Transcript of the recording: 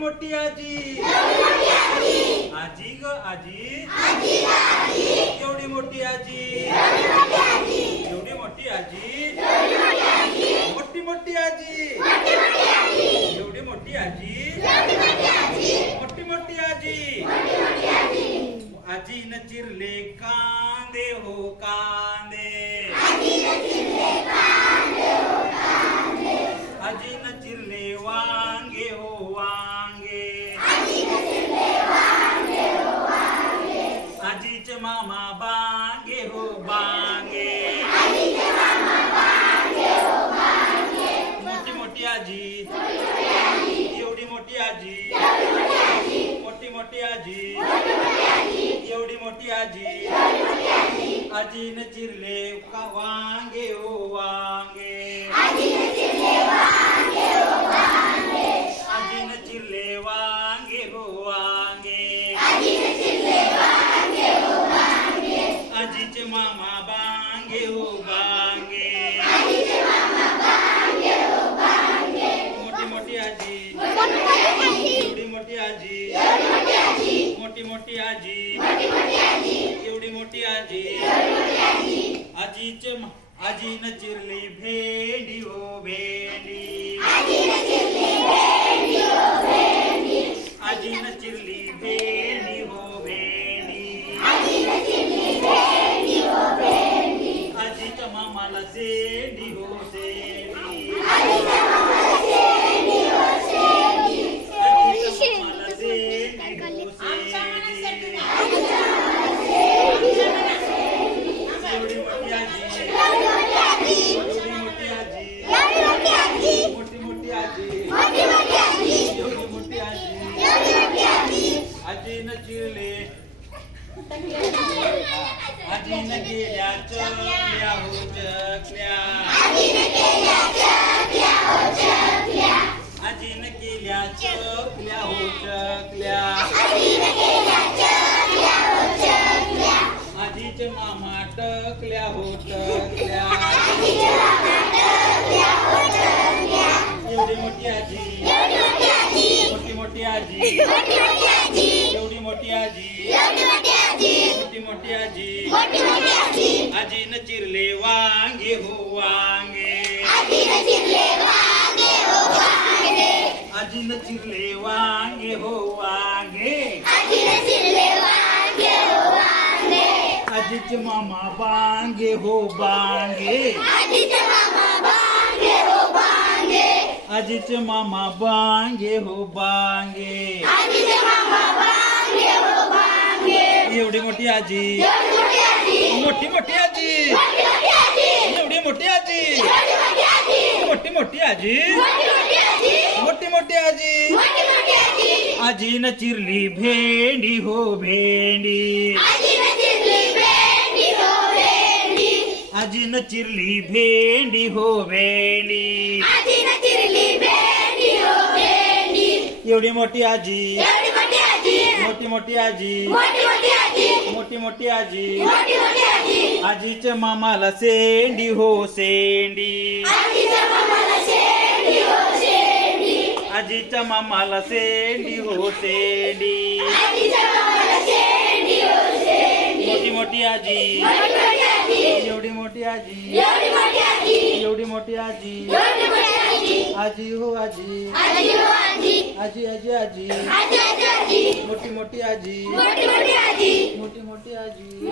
मोठी आजी आजी ग आजी एवढी मोठी आजी एवढी मोठी आजी मोठी मोठी आजी एवढी मोठी आजी मोठी मोठी आजी आजीनं चिरले कांदे हो कांदे आजीनं चिरले वांगे हो वांगे आजीचे मामा बांगे हो बांगे मोठी मोठी आजी एवढी मोठी आजी मोठी मोठी आजी एवढी मोठी आजी आजीनं चिरले वांगे हो वांगे आजीनं चिरले वांगे हो वांगे आजीचे मामा बांगे हो बांगे मोठी मोठी आजी एवढी मोठी आजी मोठी मोठी आजी एवढी मोठी आजी आजीनं चिरली भेंडी हो भेंडी आजीनं चिरली भेंडी हो भेंडी आजीच्या मामाला सेंडी हो सेंडी आजीच्या मामाला सेंडी हो सेंडी एवढी मोठी आजी एवढी मोठी आजी मोठी मोठी आजी एवढी मोठी आजी आजीनं चिरले आजीनं गेल्या चकल्या हो चकल्या आजीनं केल्या चकल्या हो चकल्या आजीचे मामा टकल्या हो टकल्या एवढी मोठी आजी मोठी मोठी आजी एवढी मोठी आजी मोठी मोठी आजी आजीनं चिरले वांगे हो वांगे आजीनं चिरले वांगे हो वांगे आजीचे मामा बांगे हो बांगे आजीचे मामा बांगे हो बांगे एवढी मोठी आजी मोठी मोठी आजी एवढी मोठी आजी मोठी मोठी आजी मोठी मोठी आजी आजीनं चिरली भेंडी हो भेंडी आजीनं चिरली भेंडी हो भेंडी एवढी मोठी आजी मोठी मोठी आजी मोठी मोठी आजी आजीच्या मामाला सेंडी हो सेंडी आजीच्या मामाला सेंडी हो सेंडी मोठी मोठी आजी एवढी मोठी आजी एवढी मोठी आजी आजी हो आजी आजी आजी आजी मोठी मोठी आजी मोठी मोठी आजी